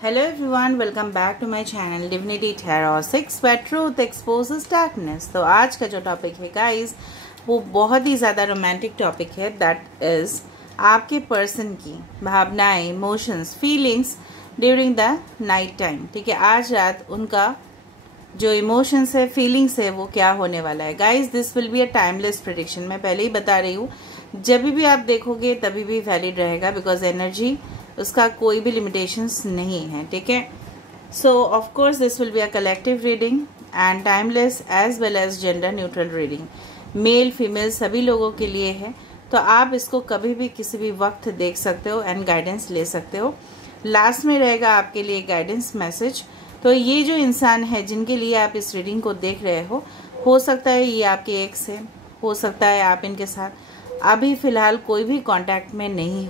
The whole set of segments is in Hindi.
Hello everyone, welcome back to my channel Divinity Tarot 6 where truth exposes darkness। तो आज का जो टॉपिक है गाइस वो बहुत ही ज़्यादा रोमांटिक टॉपिक है। दैट इज़ आपके पर्सन की भावनाएं, emotions, feelings during the night time. ठीक है, आज रात उनका जो इमोशंस है, फीलिंग्स है, वो क्या होने वाला है। Guys this will be a timeless prediction. मैं पहले ही बता रही हूँ, जब भी आप देखोगे तभी भी वैलिड रहेगा, बिकॉज एनर्जी उसका कोई भी लिमिटेशंस नहीं है। ठीक है, so of course this will be a collective reading and timeless as well as gender neutral reading. Male female सभी लोगों के लिए है, तो आप इसको कभी भी किसी भी वक्त देख सकते हो एंड गाइडेंस ले सकते हो। लास्ट में रहेगा आपके लिए गाइडेंस मैसेज। तो ये जो इंसान है जिनके लिए आप इस रीडिंग को देख रहे हो सकता है ये आपके एक्स है, हो सकता है आप इनके साथ अभी फ़िलहाल कोई भी कांटेक्ट में नहीं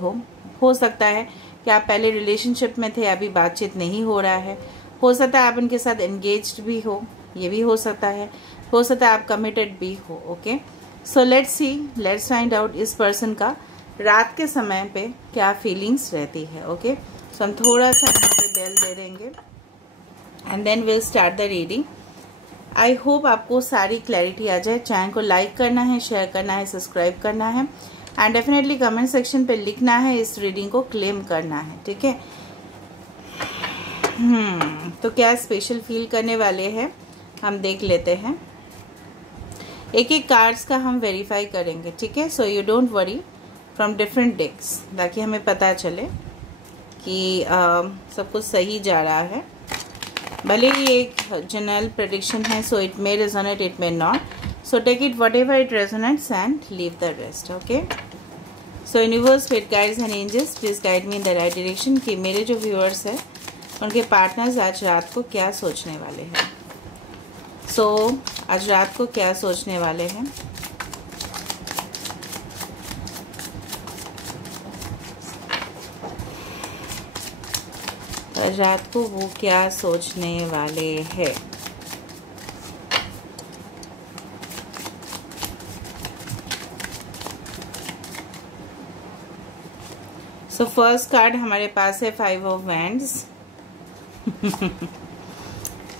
हो सकता है कि आप पहले रिलेशनशिप में थे, अभी बातचीत नहीं हो रहा है, हो सकता है आप इनके साथ एंगेज्ड भी हो, ये भी हो सकता है आप कमिटेड भी हो। Okay, so let's find out इस पर्सन का रात के समय पे क्या फीलिंग्स रहती है। ओके, सो हम थोड़ा सा यहाँ पे बेल दे देंगे and then will start the reading. I hope आपको सारी क्लैरिटी आ जाए। चैनल को लाइक करना है, शेयर करना है, सब्सक्राइब करना है एंड डेफिनेटली कमेंट सेक्शन पे लिखना है, इस रीडिंग को क्लेम करना है। ठीक है, तो क्या स्पेशल फील करने वाले हैं हम देख लेते हैं। एक एक कार्ड्स का हम वेरीफाई करेंगे। ठीक है, so you don't worry from different decks, ताकि हमें पता चले कि सब कुछ सही जा रहा है। भले ही एक जनरल प्रेडिक्शन है, so it may resonate, it may not, so take it whatever it resonates and leave the rest. Okay, so universe, spirit guides and angels please guide me in the right direction कि मेरे जो व्यूअर्स हैं उनके पार्टनर्स आज रात को क्या सोचने वाले हैं। सो आज रात को क्या सोचने वाले हैं। रात को वो क्या सोचने वाले हैं। सो फर्स्ट कार्ड हमारे पास है 5 of wands,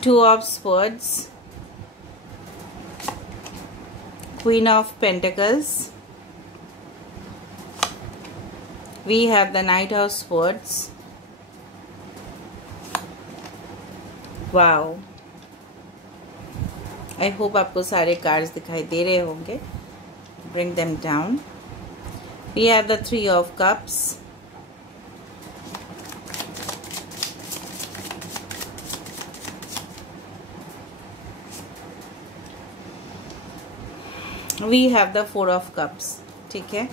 2 of swords, queen of pentacles, we have the knight of swords. Wow, I hope आपको सारे कार्ड्स दिखाई दे रहे होंगे। Bring them down. We have the 3 of cups, we have the 4 of cups. ठीक है,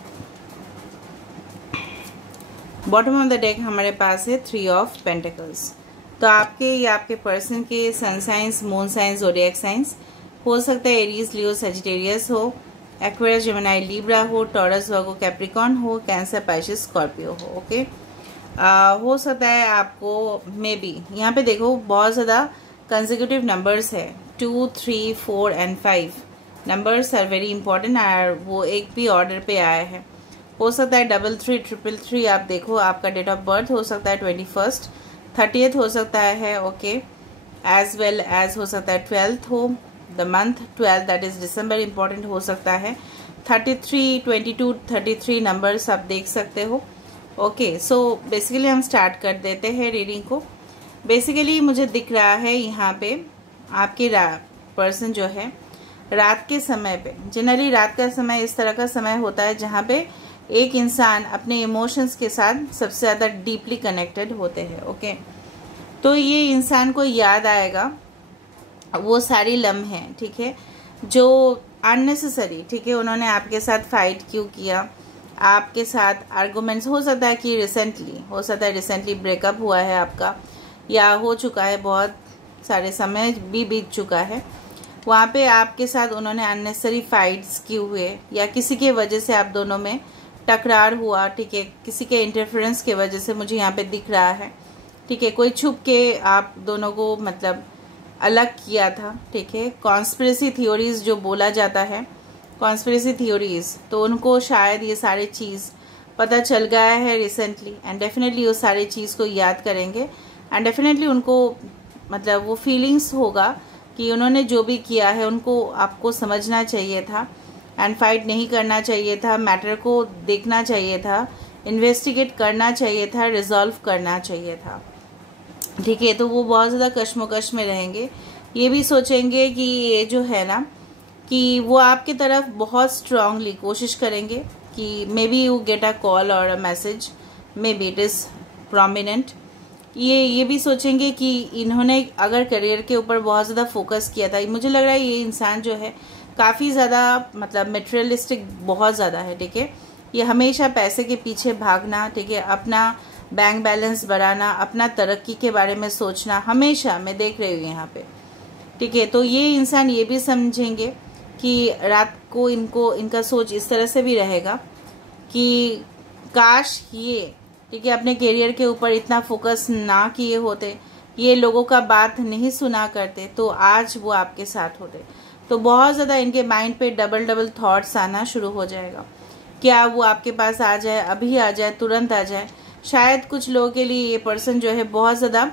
बॉटम ऑफ द डेक हमारे पास है 3 ऑफ पेंटिकल्स। तो आपके या आपके पर्सन के sun science, moon science, zodiac science हो सकता है एरीज, लियो, सेजिटेरियस हो, एक्वेरियस, जेमिनी, लिब्रा हो, टॉरस, वर्गो, कैप्रिकॉर्न हो, कैंसर, पाइसेस, स्कॉर्पियो हो। ओके, हो सकता है आपको मे बी यहाँ पे देखो बहुत ज़्यादा कंसेक्यूटिव नंबर्स है, 2, 3, 4 and 5 numbers are very important और वो एक भी ऑर्डर पे आया है। हो सकता है 33, 333 आप देखो, आपका डेट ऑफ बर्थ हो सकता है 21st, 30th हो सकता है। ओके, एज वेल एज हो सकता है 12th हो, the month 12 that is December important हो सकता है। 33, 22, 33 नंबर्स आप देख सकते हो। ओके, सो बेसिकली हम स्टार्ट कर देते हैं रीडिंग को। बेसिकली मुझे दिख रहा है यहाँ पे आपकी पर्सन जो है रात के समय पे, जनरली रात का समय इस तरह का समय होता है जहाँ पे एक इंसान अपने इमोशंस के साथ सबसे ज़्यादा डीपली कनेक्टेड होते हैं। ओके, तो ये इंसान को याद आएगा वो सारी लम्हे, ठीक है, जो अननेसेसरी, ठीक है, उन्होंने आपके साथ फाइट क्यों किया, आपके साथ आर्गुमेंट्स, हो सकता है कि रिसेंटली ब्रेकअप हुआ है आपका, या हो चुका है, बहुत सारे समय भी बीत चुका है, वहाँ पे आपके साथ उन्होंने अननेसेसरी फाइट्स किए हुए, या किसी के वजह से आप दोनों में टकरार हुआ। ठीक है, किसी के इंटरफेरेंस के वजह से मुझे यहाँ पे दिख रहा है। ठीक है, कोई छुप के आप दोनों को मतलब अलग किया था। ठीक है, कॉन्स्पिरेसी थ्योरीज जो बोला जाता है, कॉन्स्पिरेसी थ्योरीज, तो उनको शायद ये सारी चीज़ पता चल गया है रिसेंटली एंड डेफिनेटली उस सारी चीज़ को याद करेंगे एंड डेफिनेटली उनको मतलब वो फीलिंग्स होगा कि उन्होंने जो भी किया है उनको आपको समझना चाहिए था एंड फाइट नहीं करना चाहिए था, मैटर को देखना चाहिए था, इन्वेस्टिगेट करना चाहिए था, रिजॉल्व करना चाहिए था। ठीक है, तो वो बहुत ज़्यादा कश्मकश में रहेंगे। ये भी सोचेंगे कि ये जो है ना कि वो आपकी तरफ बहुत स्ट्रांगली कोशिश करेंगे कि maybe you get a call और a message, maybe it is prominent. ये भी सोचेंगे कि इन्होंने अगर करियर के ऊपर बहुत ज़्यादा फोकस किया था, मुझे लग रहा है ये इंसान जो है काफ़ी ज़्यादा मतलब मटेरियलिस्टिक बहुत ज़्यादा है। ठीक है, ये हमेशा पैसे के पीछे भागना, ठीक है, अपना बैंक बैलेंस बढ़ाना, अपना तरक्की के बारे में सोचना, हमेशा मैं देख रही हूँ यहाँ पे। ठीक है, तो ये इंसान ये भी समझेंगे कि रात को इनका सोच इस तरह से भी रहेगा कि काश ये, ठीक है, अपने करियर के ऊपर इतना फोकस ना किए होते, ये लोगों का बात नहीं सुना करते, तो आज वो आपके साथ होते। तो बहुत ज़्यादा इनके माइंड पे डबल थॉट्स आना शुरू हो जाएगा। क्या वो आपके पास आ जाए, अभी आ जाए, तुरंत आ जाए। शायद कुछ लोगों के लिए ये पर्सन जो है बहुत ज़्यादा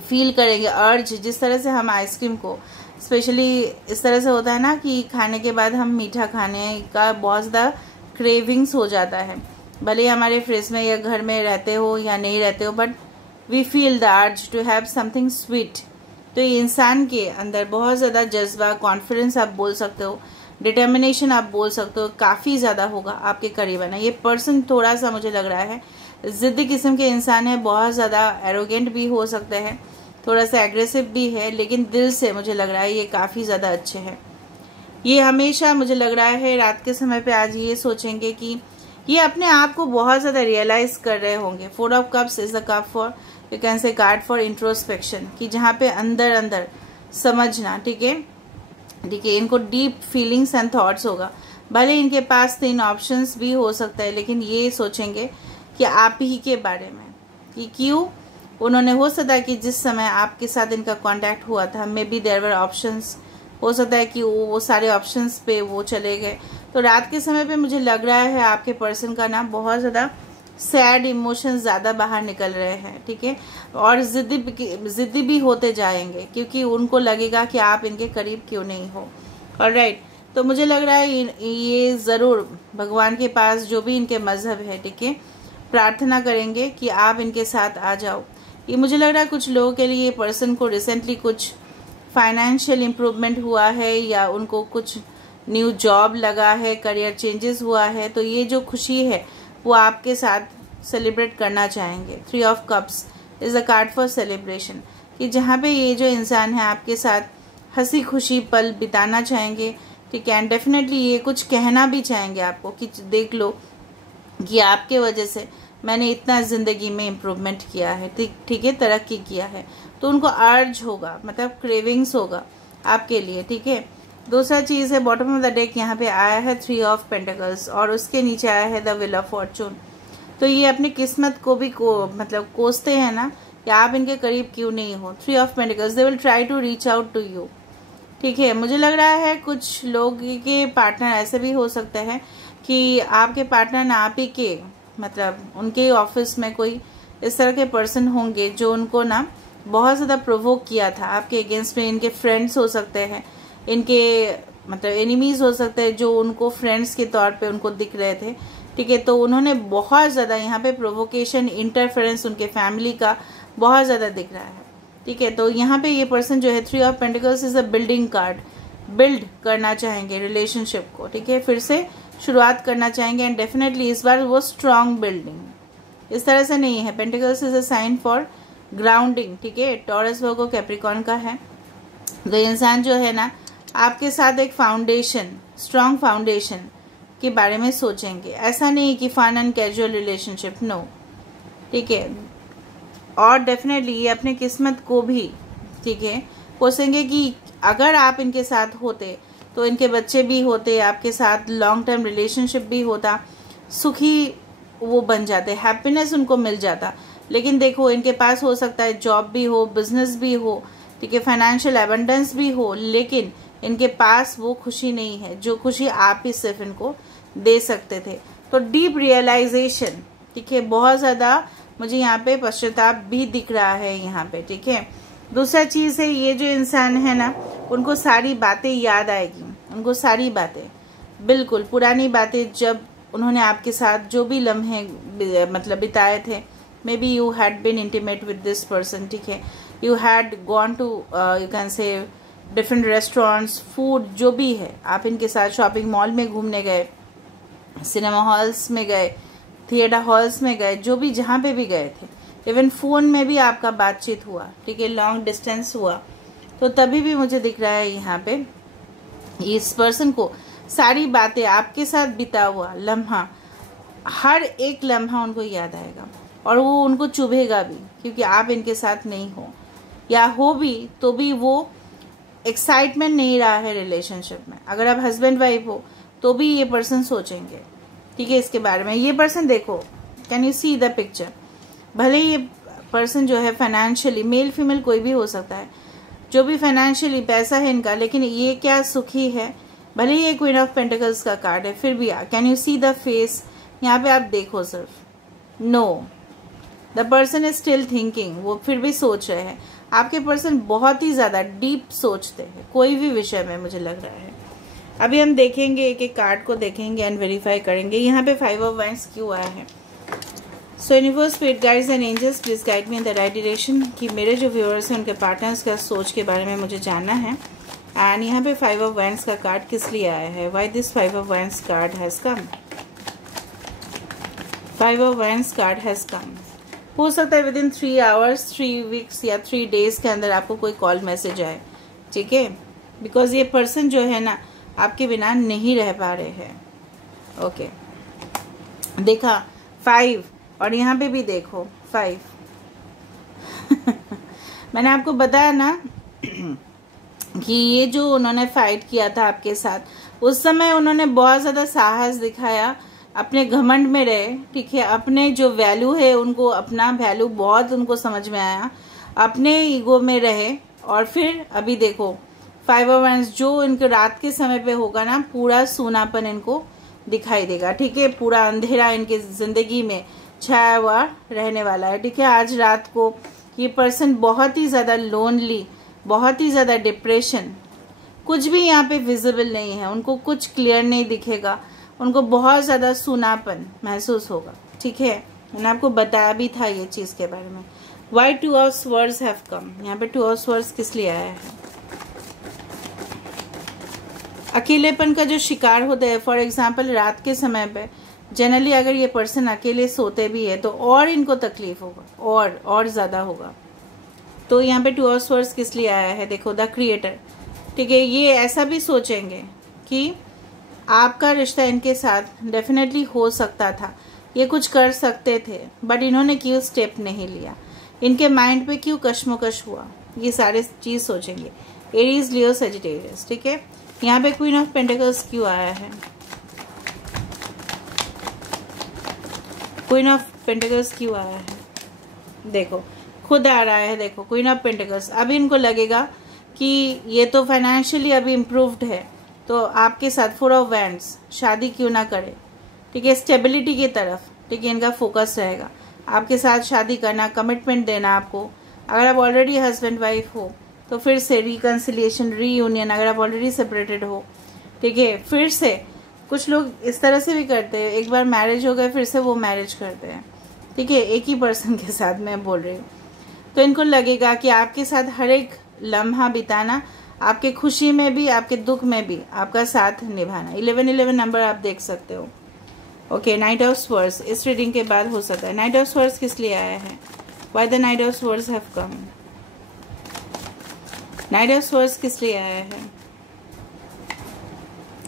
फील करेंगे अर्ज, जिस तरह से हम आइसक्रीम को स्पेशली इस तरह से होता है ना कि खाने के बाद हम मीठा खाने का बहुत ज़्यादा क्रेविंग्स हो जाता है, भले ही हमारे फ्रिज में या घर में रहते हो या नहीं रहते हो, but we feel the urge to have something sweet. तो ये इंसान के अंदर बहुत ज़्यादा जज्बा, कॉन्फिडेंस आप बोल सकते हो, डिटर्मिनेशन आप बोल सकते हो, काफ़ी ज़्यादा होगा आपके करीब आना। ये पर्सन थोड़ा सा मुझे लग रहा है ज़िद्दी किस्म के इंसान है, बहुत ज़्यादा एरोगेंट भी हो सकते हैं, थोड़ा सा एग्रेसिव भी है, लेकिन दिल से मुझे लग रहा है ये काफ़ी ज़्यादा अच्छे हैं। ये हमेशा मुझे लग रहा है रात के समय पे आज ये सोचेंगे कि ये अपने आप को बहुत ज़्यादा रियलाइज़ कर रहे होंगे। 4 of cups is the cup for, you can से कार्ड फॉर इंट्रोस्पेक्शन, कि जहाँ पे अंदर अंदर समझना। ठीक है, ठीक है, इनको डीप फीलिंग्स एंड थॉट्स होगा। भले इनके पास 3 ऑप्शंस भी हो सकता है, लेकिन ये सोचेंगे कि आप ही के बारे में, कि क्यों उन्होंने, हो सकता है कि जिस समय आपके साथ इनका कांटेक्ट हुआ था, maybe there were options, हो सकता है कि वो सारे ऑप्शंस पे वो चले गए। तो रात के समय पे मुझे लग रहा है आपके पर्सन का ना बहुत ज़्यादा सैड इमोशंस ज़्यादा बाहर निकल रहे हैं। ठीक है, और ज़िद्दी भी होते जाएंगे, क्योंकि उनको लगेगा कि आप इनके करीब क्यों नहीं हो। ऑलराइट, तो मुझे लग रहा है ये ज़रूर भगवान के पास, जो भी इनके मज़हब है, ठीक है, प्रार्थना करेंगे कि आप इनके साथ आ जाओ। ये मुझे लग रहा है कुछ लोगों के लिए पर्सन को रिसेंटली कुछ फाइनेंशियल इम्प्रूवमेंट हुआ है, या उनको कुछ न्यू जॉब लगा है, करियर चेंजेस हुआ है, तो ये जो खुशी है वो आपके साथ सेलिब्रेट करना चाहेंगे। 3 of cups is a card for celebration, कि जहाँ पे ये जो इंसान है आपके साथ हंसी खुशी पल बिताना चाहेंगे। ठीक है, एंड डेफिनेटली ये कुछ कहना भी चाहेंगे आपको कि देख लो कि आपके वजह से मैंने इतना ज़िंदगी में इम्प्रूवमेंट किया है, ठीक है, तरक्की किया है। तो उनको अर्ज होगा, मतलब क्रेविंग्स होगा आपके लिए। ठीक है, दूसरा चीज़ है बॉटम ऑफ द डेक यहाँ पे आया है 3 ऑफ पेंटिकल्स, और उसके नीचे आया है द व्हील ऑफ फॉर्चून। तो ये अपनी किस्मत को भी मतलब कोसते हैं ना, या आप इनके करीब क्यों नहीं हो। 3 of pentacles, they will try to reach out to you. ठीक है, मुझे लग रहा है कुछ लोग के पार्टनर ऐसे भी हो सकते हैं कि आपके पार्टनर ना आप ही के, मतलब उनके ऑफिस में कोई इस तरह के पर्सन होंगे जो उनको ना बहुत ज़्यादा प्रोवोक किया था आपके अगेंस्ट में। इनके फ्रेंड्स हो सकते हैं, इनके मतलब एनिमीज हो सकते हैं, जो उनको फ्रेंड्स के तौर पे उनको दिख रहे थे। ठीक है, तो उन्होंने बहुत ज़्यादा यहाँ पे प्रोवोकेशन, इंटरफेरेंस उनके फैमिली का बहुत ज़्यादा दिख रहा है। ठीक है, तो यहाँ पे ये पर्सन जो है 3 of pentacles is a building card, build करना चाहेंगे रिलेशनशिप को। ठीक है, फिर से शुरुआत करना चाहेंगे, एंड डेफिनेटली इस बार वो स्ट्रॉन्ग बिल्डिंग इस तरह से नहीं है। Pentacles is a sign for grounding. ठीक है, टॉरस वर्गो कैप्रिकॉर्न का है। तो इंसान जो है ना आपके साथ एक फाउंडेशन, स्ट्रॉन्ग फाउंडेशन के बारे में सोचेंगे। ऐसा नहीं कि fun and casual relationship, no. ठीक है, और डेफिनेटली ये अपने किस्मत को भी, ठीक है, कोसेंगे कि अगर आप इनके साथ होते तो इनके बच्चे भी होते, आपके साथ लॉन्ग टर्म रिलेशनशिप भी होता, सुखी वो बन जाते, हैप्पीनेस उनको मिल जाता। लेकिन देखो इनके पास हो सकता है जॉब भी हो, बिजनेस भी हो, ठीक है, फाइनेंशियल एबंडेंस भी हो, लेकिन इनके पास वो खुशी नहीं है जो खुशी आप ही सिर्फ इनको दे सकते थे। तो डीप रियलाइजेशन, ठीक है, बहुत ज़्यादा मुझे यहाँ पे पश्चाताप भी दिख रहा है यहाँ पे, ठीक है। दूसरा चीज़ है, ये जो इंसान है ना, उनको सारी बातें याद आएगी, उनको सारी बातें, बिल्कुल पुरानी बातें, जब उन्होंने आपके साथ जो भी लम्हे मतलब बिताए थे। Maybe you had been intimate with this person, ठीक है। You had gone to you can say different restaurants, food जो भी है, आप इनके साथ शॉपिंग मॉल में घूमने गए, सिनेमा हॉल्स में गए, थिएटर हॉल्स में गए, जो भी जहाँ पे भी गए थे। इवन फ़ोन में भी आपका बातचीत हुआ, ठीक है, लॉन्ग डिस्टेंस हुआ। तो तभी भी मुझे दिख रहा है यहाँ पे इस पर्सन को सारी बातें, आपके साथ बिता हुआ लम्हा, हर एक लम्हा उनको याद आएगा और वो उनको चुभेगा भी, क्योंकि आप इनके साथ नहीं हो, या हो भी तो भी वो एक्साइटमेंट नहीं रहा है रिलेशनशिप में। अगर आप हस्बैंड वाइफ हो तो भी ये पर्सन सोचेंगे, ठीक है, इसके बारे में। ये पर्सन देखो, can you see the picture. भले ये पर्सन जो है फाइनेंशियली, मेल फीमेल कोई भी हो सकता है, जो भी फाइनेंशियली पैसा है इनका, लेकिन ये क्या सुखी है। भले ही ये क्वीन ऑफ पेंटिकल्स का कार्ड है, फिर भी can you see the face. यहाँ पे आप देखो सिर्फ, no, the person is still thinking, वो फिर भी सोच रहे हैं। आपके पर्सन बहुत ही ज़्यादा डीप सोचते हैं कोई भी विषय में, मुझे लग रहा है। अभी हम देखेंगे, एक एक कार्ड को देखेंगे एंड वेरीफाई करेंगे। यहाँ पे 5 ऑफ वांड्स क्यों आया है। So universe, spirit guides and angels, please guide me in the right direction, कि मेरे जो व्यूअर्स हैं उनके पार्टनर्स का सोच के बारे में मुझे जानना है। एंड यहाँ पे 5 ऑफ वांड्स का कार्ड किस लिए आया है, why this 5 of wands card has come. 5 of wands card has come. हो सकता है विद इन 3 आवर्स, 3 वीक्स या 3 डेज के अंदर आपको कोई कॉल मैसेज आए, ठीक है, बिकॉज ये पर्सन जो है ना आपके बिना नहीं रह पा रहे हैं। ओके, देखा 5, और यहाँ पे भी देखो 5। मैंने आपको बताया ना कि ये जो उन्होंने फाइट किया था आपके साथ, उस समय उन्होंने बहुत ज़्यादा साहस दिखाया, अपने घमंड में रहे, ठीक है, अपने जो वैल्यू है उनको, अपना वैल्यू बहुत उनको समझ में आया, अपने ईगो में रहे। और फिर अभी देखो 5 ऑफ वांड्स, जो इनके रात के समय पे होगा ना, पूरा सूनापन इनको दिखाई देगा, ठीक है, पूरा अंधेरा इनके जिंदगी में छाया हुआ रहने वाला है, ठीक है। आज रात को ये पर्सन बहुत ही ज़्यादा लोनली, बहुत ही ज़्यादा डिप्रेशन, कुछ भी यहाँ पे विजिबल नहीं है, उनको कुछ क्लियर नहीं दिखेगा, उनको बहुत ज़्यादा सूनापन महसूस होगा, ठीक है। मैंने आपको बताया भी था ये चीज़ के बारे में। Why 2 of swords have come. यहाँ पे 2 ऑफ स्वर्ड्स किस लिए आया है। अकेलेपन का जो शिकार होता है, फॉर एग्जाम्पल रात के समय पे जनरली अगर ये पर्सन अकेले सोते भी है तो और इनको तकलीफ होगा, और ज़्यादा होगा। तो यहाँ पे 2 ऑफ स्वर्ड्स किस लिए आया है, देखो द क्रिएटर, ठीक है। ये ऐसा भी सोचेंगे कि आपका रिश्ता इनके साथ डेफिनेटली हो सकता था, ये कुछ कर सकते थे, बट इन्होंने क्यों स्टेप नहीं लिया, इनके माइंड पे क्यों कश्मकश हुआ, ये सारे चीज़ सोचेंगे। एरीज, लियो, सजिटेरियस, ठीक है। यहाँ पे क्वीन ऑफ पेंटिकल्स क्यों आया है, क्वीन ऑफ पेंटिकल्स क्यों आया है, देखो खुद आ रहा है, देखो क्वीन ऑफ पेंटिकल्स। अभी इनको लगेगा कि ये तो फाइनेंशियली अभी इम्प्रूव्ड है, तो आपके साथ 4 ऑफ वांड्स, शादी क्यों ना करे, ठीक है, स्टेबिलिटी की तरफ, ठीक है, इनका फोकस रहेगा, आपके साथ शादी करना, कमिटमेंट देना आपको। अगर आप ऑलरेडी हस्बैंड वाइफ हो तो फिर से रिकन्सिलिएशन, रीयूनियन, अगर आप ऑलरेडी सेपरेटेड हो, ठीक है, फिर से कुछ लोग इस तरह से भी करते हैं, एक बार मैरिज हो गए फिर से वो मैरिज करते हैं, ठीक है, एक ही पर्सन के साथ मैं बोल रही हूँ। तो इनको लगेगा कि आपके साथ हर एक लम्हा बिताना, आपके खुशी में भी आपके दुख में भी आपका साथ निभाना। 1111 नंबर आप देख सकते हो। ओके, नाइट ऑफ स्वर्ड्स इस रीडिंग के बाद हो सकता है। नाइट ऑफ स्वर्ड्स किस लिए आया है, why the knight of swords have come. Night of swords किस लिए आया है,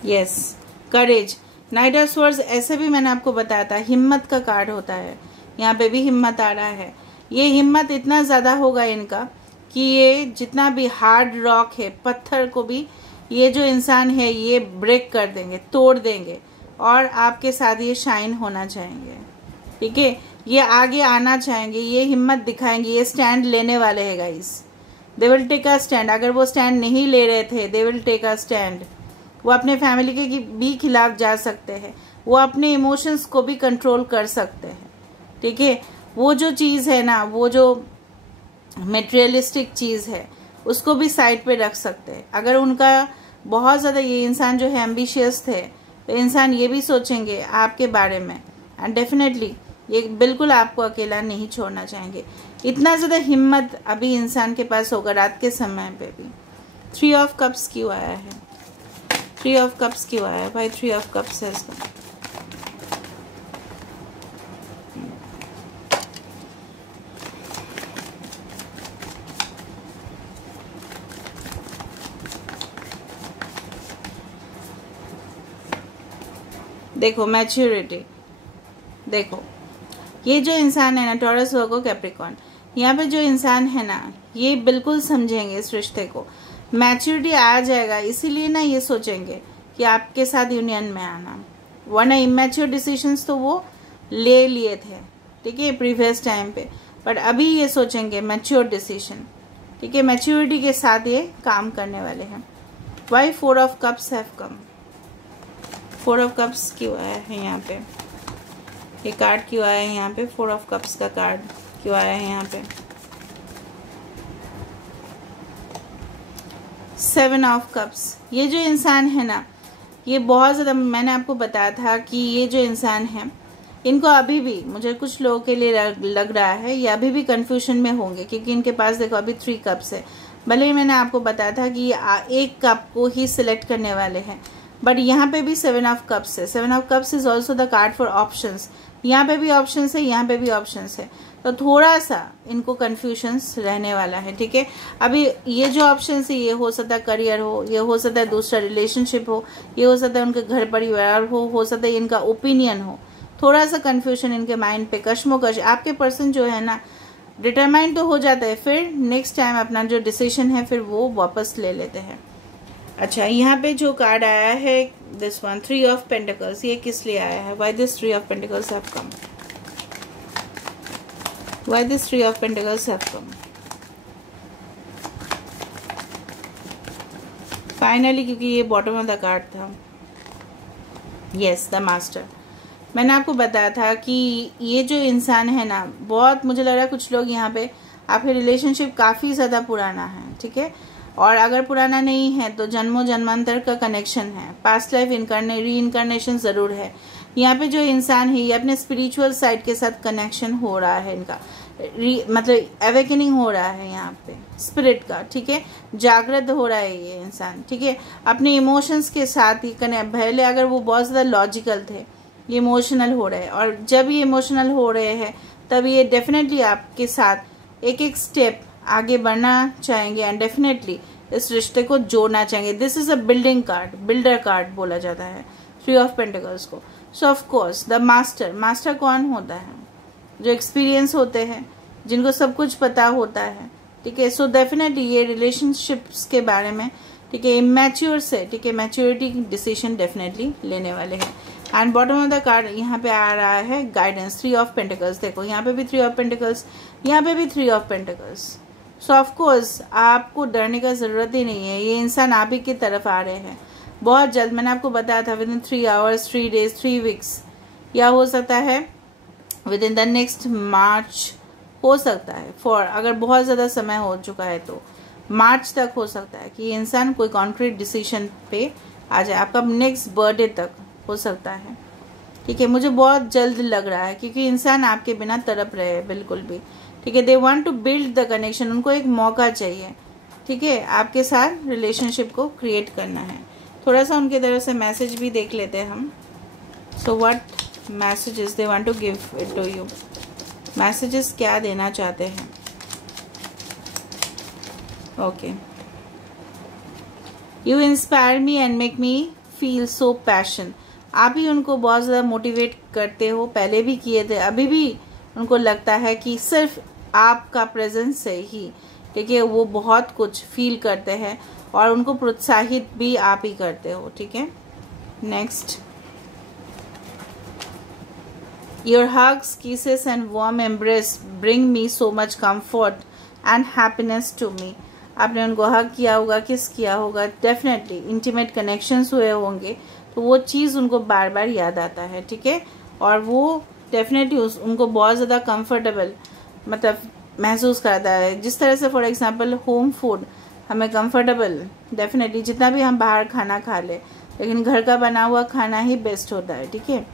yes, courage. Night of swords ऐसे भी मैंने आपको बताया था, हिम्मत का कार्ड होता है, यहाँ पे भी हिम्मत आ रहा है। ये हिम्मत इतना ज़्यादा होगा इनका कि ये जितना भी हार्ड रॉक है, पत्थर को भी ये जो इंसान है ये ब्रेक कर देंगे, तोड़ देंगे, और आपके साथ ये शाइन होना चाहेंगे, ठीक है, ये आगे आना चाहेंगे, ये हिम्मत दिखाएंगे, ये स्टैंड लेने वाले हैं guys. They will take a stand. अगर वो स्टैंड नहीं ले रहे थे, they will take a stand. वो अपने फैमिली के भी खिलाफ जा सकते हैं, वो अपने इमोशंस को भी कंट्रोल कर सकते हैं, ठीक है। वो जो चीज़ है ना, वो जो मटेरियलिस्टिक चीज़ है उसको भी साइड पे रख सकते हैं। अगर उनका बहुत ज़्यादा, ये इंसान जो है एम्बिशियस थे, तो इंसान ये भी सोचेंगे आपके बारे में, एंड डेफिनेटली ये बिल्कुल आपको अकेला नहीं छोड़ना चाहेंगे। इतना ज़्यादा हिम्मत अभी इंसान के पास होगा रात के समय पे भी। 3 ऑफ कप्स क्यों आया है? 3 ऑफ कप्स क्यों आया है भाई? 3 ऑफ कप्स है इसका। देखो मैच्योरिटी, देखो ये जो इंसान है ना, टॉरस, वर्गो, कैप्रिकॉर्न, यहाँ पे जो इंसान है ना, ये बिल्कुल समझेंगे इस रिश्ते को। मैच्योरिटी आ जाएगा, इसीलिए ना ये सोचेंगे कि आपके साथ यूनियन में आना, वरना इमैच्योर डिसीजंस तो वो ले लिए थे, ठीक है, प्रीवियस टाइम पे, बट अभी ये सोचेंगे मैच्योर डिसीजन, ठीक है, मैच्योरिटी के साथ ये काम करने वाले हैं। Why 4 of cups have come? 4 of cups क्यों आया है यहाँ पे? ये कार्ड क्यों आया है यहाँ पे? 4 ऑफ कप्स का कार्ड क्यों आया है यहाँ पे? 7 ऑफ कप्स। ये जो इंसान है ना, ये बहुत ज़्यादा, मैंने आपको बताया था कि ये जो इंसान है, इनको अभी भी, मुझे कुछ लोगों के लिए लग रहा है ये अभी भी कंफ्यूजन में होंगे, क्योंकि इनके पास देखो अभी 3 कप्स है। भले ही मैंने आपको बताया था कि ये एक कप को ही सिलेक्ट करने वाले हैं, बट यहाँ पे भी 7 ऑफ कप्स है। 7 of cups is also the card for options. यहाँ पे भी ऑप्शंस है, यहाँ पे भी ऑप्शंस है, तो थोड़ा सा इनको कंफ्यूजन्स रहने वाला है, ठीक है। अभी ये जो ऑप्शंस है, ये हो सकता है करियर हो, ये हो सकता है दूसरा रिलेशनशिप हो, ये हो सकता है उनके घर परिवार हो सकता है इनका ओपिनियन हो। थोड़ा सा कंफ्यूजन इनके माइंड पे, कश्मोकश। आपके पर्सन जो है ना, डिटरमाइंड तो हो जाता है, फिर नेक्स्ट टाइम अपना जो डिसीजन है फिर वो वापस ले लेते हैं। अच्छा, यहाँ पे जो कार्ड आया है, दिस वन, 3 ऑफ पेंटिकल्स, ये किस लिए आया है? Why this 3 of pentacles have come? Why this 3 of pentacles have come? Finally, क्योंकि ये बॉटम ऑफ द कार्ड था। Yes, the master. मैंने आपको बताया था कि ये जो इंसान है ना, बहुत, मुझे लग रहा है कुछ लोग यहाँ पे, आपके रिलेशनशिप काफ़ी ज़्यादा पुराना है, ठीक है, और अगर पुराना नहीं है तो जन्मों जन्मांतर का कनेक्शन है, पास्ट लाइफ री इनकारनेशन ज़रूर है। यहाँ पे जो इंसान है, ये अपने स्पिरिचुअल साइड के साथ कनेक्शन हो रहा है, इनका मतलब अवेकनिंग हो रहा है यहाँ पे स्पिरिट का, ठीक है, जागृत हो रहा है ये इंसान, ठीक है, अपने इमोशंस के साथ ही पहले अगर वो बहुत ज़्यादा लॉजिकल थे, ये इमोशनल हो रहे हैं, और जब ये इमोशनल हो रहे हैं तब ये डेफिनेटली आपके साथ एक एक स्टेप आगे बढ़ना चाहेंगे, एंड डेफिनेटली इस रिश्ते को जोड़ना चाहेंगे। This is a building card, builder card बोला जाता है 3 ऑफ पेंटिकल्स को। सो of course the master, master कौन होता है? जो एक्सपीरियंस होते हैं, जिनको सब कुछ पता होता है, ठीक है। सो डेफिनेटली ये रिलेशनशिप्स के बारे में, ठीक है, इमैच्योर से, ठीक है, मैच्योरिटी डिसीजन डेफिनेटली लेने वाले हैं। And bottom of the card यहाँ पे आ रहा है गाइडेंस, 3 ऑफ पेंटिकल्स। देखो यहाँ पे भी 3 ऑफ पेंटिकल्स, यहाँ पे भी 3 of pentacles. So of course आपको डरने का ज़रूरत ही नहीं है, ये इंसान आप ही की तरफ आ रहे हैं बहुत जल्द। मैंने आपको बताया था with in 3 hours, 3 days, 3 weeks, या हो सकता है विद इन द नेक्स्ट मार्च, हो सकता है फॉर, अगर बहुत ज़्यादा समय हो चुका है तो मार्च तक हो सकता है कि ये इंसान कोई कॉन्क्रीट डिसीजन पे आ जाए, आपका नेक्स्ट बर्थडे तक हो सकता है, ठीक है। मुझे बहुत जल्द लग रहा है, क्योंकि इंसान आपके बिना तड़प रहे हैं बिल्कुल भी, ठीक है। They want to build the connection, उनको एक मौका चाहिए, ठीक है, आपके साथ रिलेशनशिप को क्रिएट करना है। थोड़ा सा उनकी तरफ से मैसेज भी देख लेते हैं हम। So what messages they want to give it to you? Messages क्या देना चाहते हैं? Okay, you inspire me and make me feel so passion. आप ही उनको बहुत ज़्यादा मोटिवेट करते हो, पहले भी किए थे, अभी भी उनको लगता है कि सिर्फ आपका प्रेजेंस से ही, ठीक है, वो बहुत कुछ फील करते हैं, और उनको प्रोत्साहित भी आप ही करते हो, ठीक है। Next, your hugs, kisses and warm embrace bring me so much comfort and happiness to me. आपने उनको हग किया होगा, किस किया होगा, डेफिनेटली इंटीमेट कनेक्शंस हुए होंगे, तो वो चीज़ उनको बार बार याद आता है, ठीक है, और वो डेफिनेटली उनको बहुत ज़्यादा कंफर्टेबल मतलब महसूस करता है। जिस तरह से फॉर एग्जांपल होम फूड हमें कंफर्टेबल, डेफिनेटली जितना भी हम बाहर खाना खा ले, लेकिन घर का बना हुआ खाना ही बेस्ट होता है। ठीक है,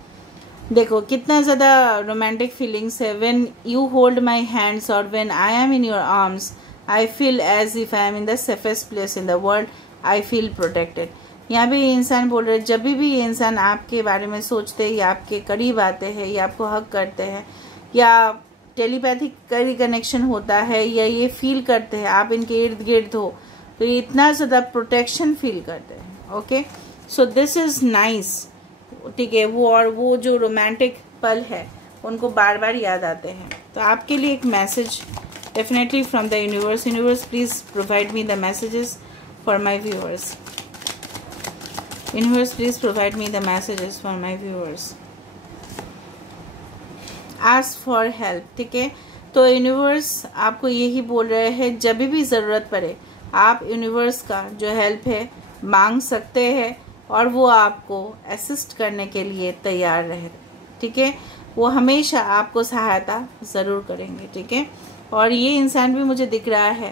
देखो कितना ज़्यादा रोमांटिक फीलिंग्स है। When you hold my hands और when I am in your arms I feel as if I am in the safest place in the world, I feel protected. यहाँ भी इंसान बोल रहे हैं, जब भी ये इंसान आपके बारे में सोचते हैं या आपके करीब आते हैं या आपको हक करते हैं या टेलीपैथिक कनेक्शन होता है या ये फील करते हैं आप इनके इर्द गिर्द हो, तो ये इतना ज़्यादा प्रोटेक्शन फील करते हैं। Okay, so this is nice. ठीक है, वो जो रोमांटिक पल है उनको बार बार याद आते हैं। तो आपके लिए एक message definitely from the universe. Universe please provide me the messages for my viewers. Universe please provide me the messages for my viewers. Ask for help. ठीक है, तो यूनिवर्स आपको यही बोल रहे हैं, जब भी ज़रूरत पड़े आप यूनिवर्स का जो हेल्प है मांग सकते हैं और वो आपको असिस्ट करने के लिए तैयार रहे। ठीक है, वो हमेशा आपको सहायता ज़रूर करेंगे। ठीक है, और ये इंसान भी मुझे दिख रहा है,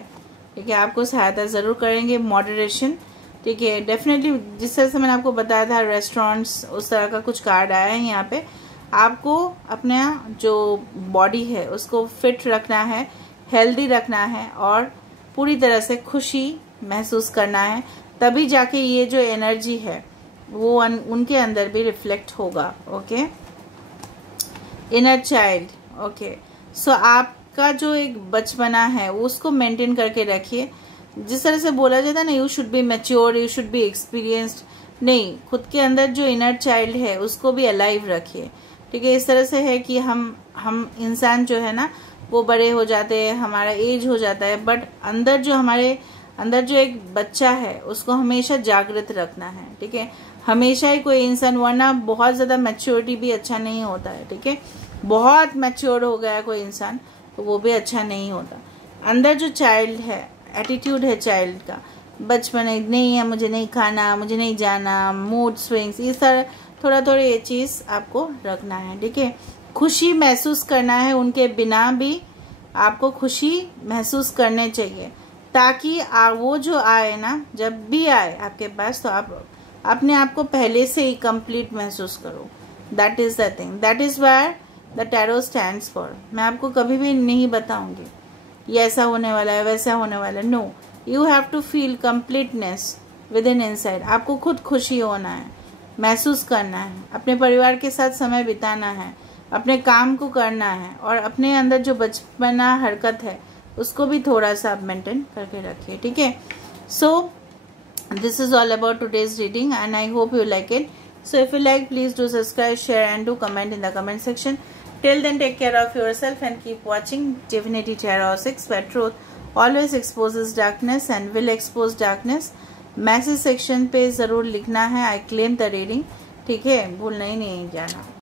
ठीक है, आपको सहायता ज़रूर करेंगे। मॉडरेशन, ठीक है, डेफिनेटली जिस तरह से मैंने आपको बताया था रेस्टोरेंट्स, उस तरह का कुछ कार्ड आया है यहाँ पे। आपको अपना जो बॉडी है उसको फिट रखना है, हेल्दी रखना है और पूरी तरह से खुशी महसूस करना है, तभी जाके ये जो एनर्जी है वो उनके अंदर भी रिफ्लेक्ट होगा। Okay, inner child. ओके, सो आपका जो एक बचपना है उसको मेंटेन करके रखिए। जिस तरह से बोला जाता है ना, you should be mature, you should be experienced, नहीं, खुद के अंदर जो इनर चाइल्ड है उसको भी अलाइव रखिए। ठीक है, इस तरह से है कि हम इंसान जो है ना वो बड़े हो जाते हैं, हमारा एज हो जाता है, बट अंदर जो हमारे अंदर जो एक बच्चा है उसको हमेशा जागृत रखना है। ठीक है, हमेशा ही कोई इंसान, वरना बहुत ज़्यादा मैच्योरिटी भी अच्छा नहीं होता है। ठीक है, बहुत मैच्योर हो गया कोई इंसान तो वो भी अच्छा नहीं होता। अंदर जो चाइल्ड है, एटीट्यूड है चाइल्ड का, बचपन नहीं है, मुझे नहीं खाना, मुझे नहीं जाना, मूड स्विंग्स, इस तरह थोड़ा ये चीज़ आपको रखना है। ठीक है, खुशी महसूस करना है, उनके बिना भी आपको खुशी महसूस करने चाहिए, ताकि वो जो आए ना, जब भी आए आपके पास, तो आप अपने आप को पहले से ही कंप्लीट महसूस करो। That is the thing, that is where the tarot stands for. मैं आपको कभी भी नहीं बताऊंगी ये ऐसा होने वाला है, वैसा होने वाला है। No, you have to feel completeness within inside. आपको खुद खुशी होना है, महसूस करना है, अपने परिवार के साथ समय बिताना है, अपने काम को करना है और अपने अंदर जो बचपना हरकत है उसको भी थोड़ा सा आप मेंटेन करके रखिए। ठीक है, सो this is all about today's reading and I hope you like it. So if you like, please do subscribe, share and do comment in the comment section. Till then, take care of yourself and keep watching Divinity Tarot 6, where truth always exposes darkness and will expose darkness. Message section पे ज़रूर लिखना है, I claim the reading। ठीक है, भूलना ही नहीं जाना।